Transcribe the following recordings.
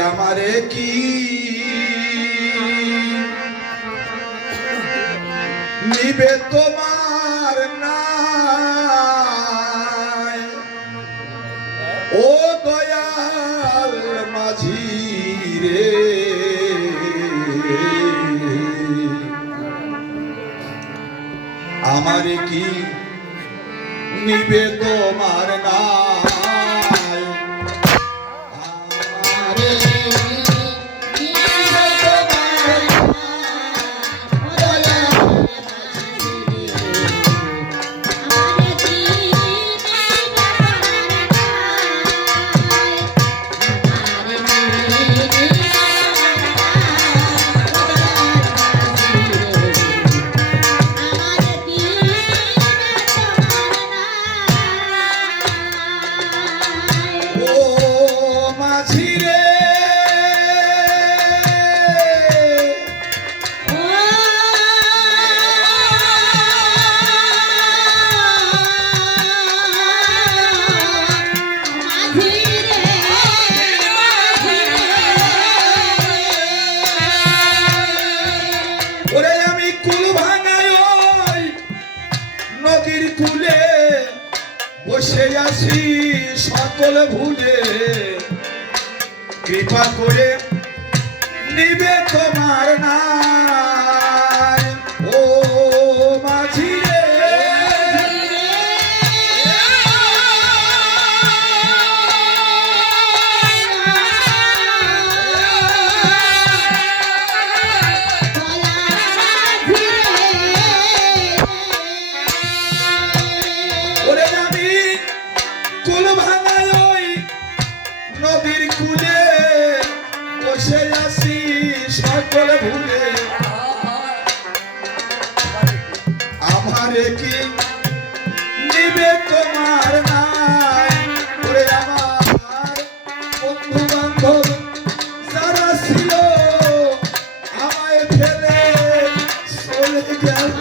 আমারে কি নিবে তোমার নাই ও দয়াল মাঝি রে আমারে কি নিবে তোমার নাই আমারে কুলে বসে আছি সকল ভুলে কৃপা করে নিবে তোমার নাই ও মাঝি রে নদীর কুলে বসে আছি সকল ভুলে আমারে কি নিবে তোমার নাই ওরে আমার বন্ধু বান্ধব যারা ছিল আমায় ফেলে চলে গেল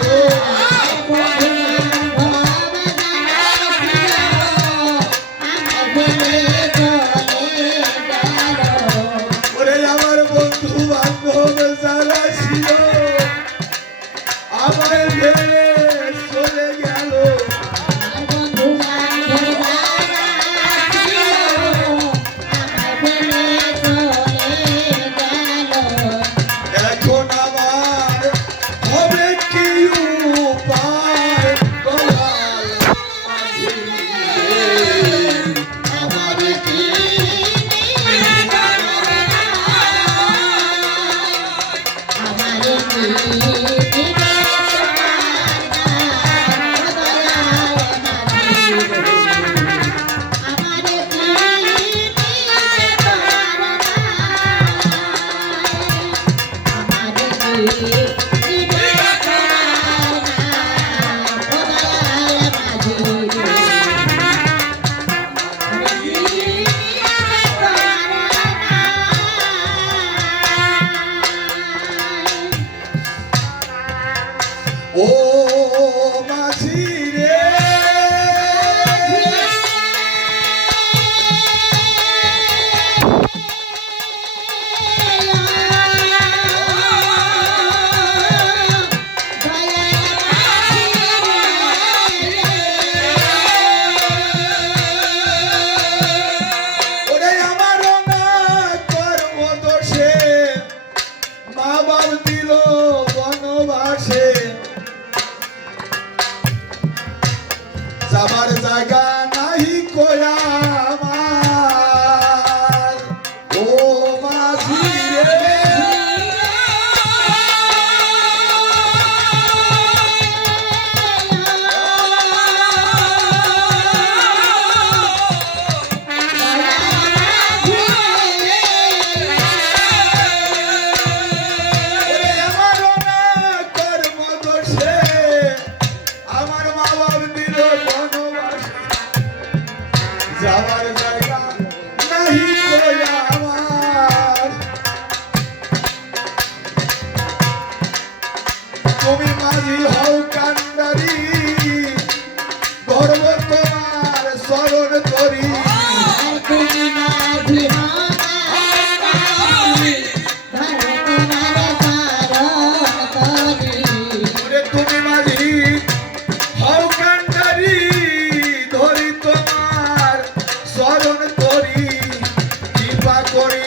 করি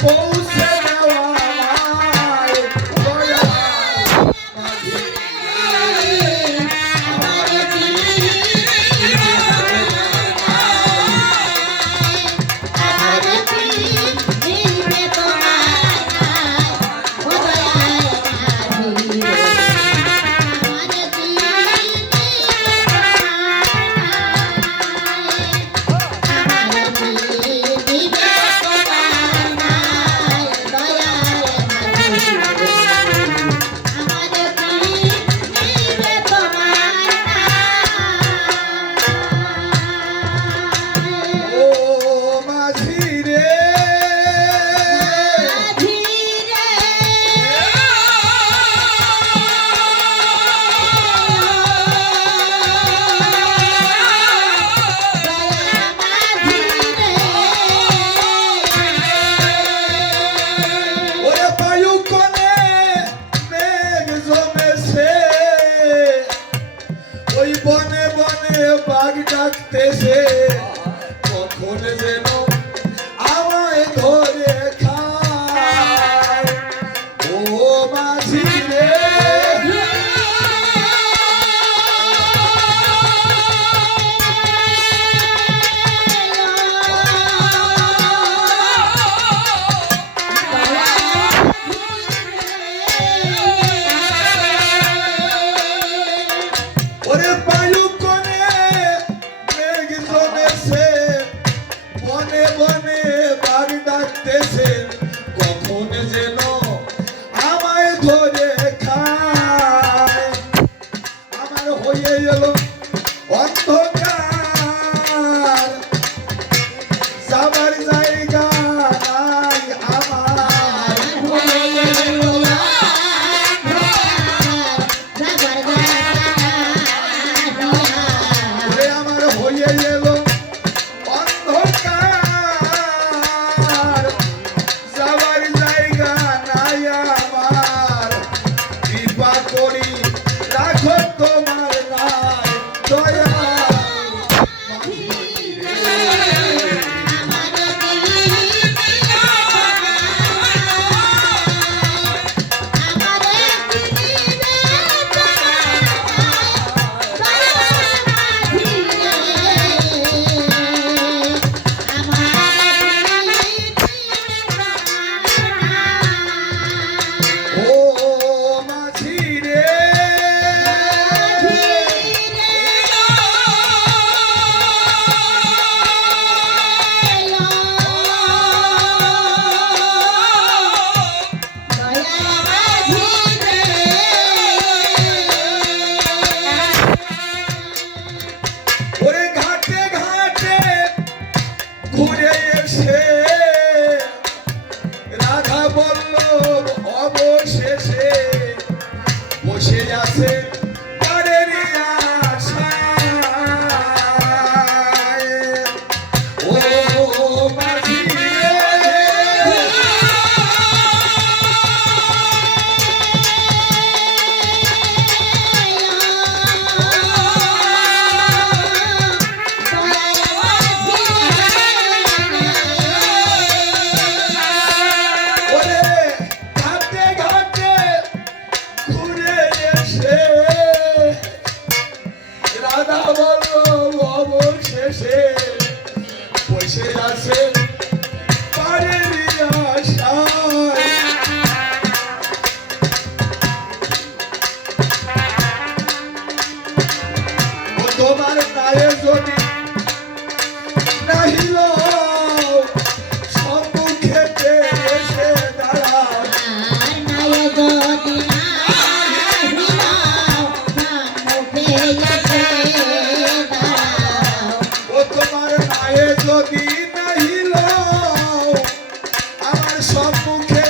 পৌঁছে দেওয়া আমায় দয়াল মাঝি বনে বনে বাঘ ডাকতেছে কখন যেন আমায় ধরে খায় ও মাঝি রে ওরে বায়ু কোনে মেঘ জমেছে বনে বনে বাঘ ডাকতেছে কখন যেন আমায় ধরে খায় আমার হয়ে এলো অন্ধকার যাবার জায়গা নাই আমার ওরে আমার হয়ে এলো অন্ধকার যাবার জায়গা নাই আমার কৃপা করি রাখো তোমার নাই দয়া ও মাঝি রে ওরে ঘাটে ঘাটে ঘুরে এসে রাধা বল্লভ অবশেষে বসে আছে পরের আশায় ও মাঝি রে ওরে ঘাটে ঘাটে ঘুরে এসে রাধা বল্লভ অবশেষে বসে আছে পরের আশায় ও তোমার নায়ে যদি নাহিল সম্মুখেতে এসে দাঁড়াও ও তোমার নায়ে যদি নাহিল আমার সম্মুখে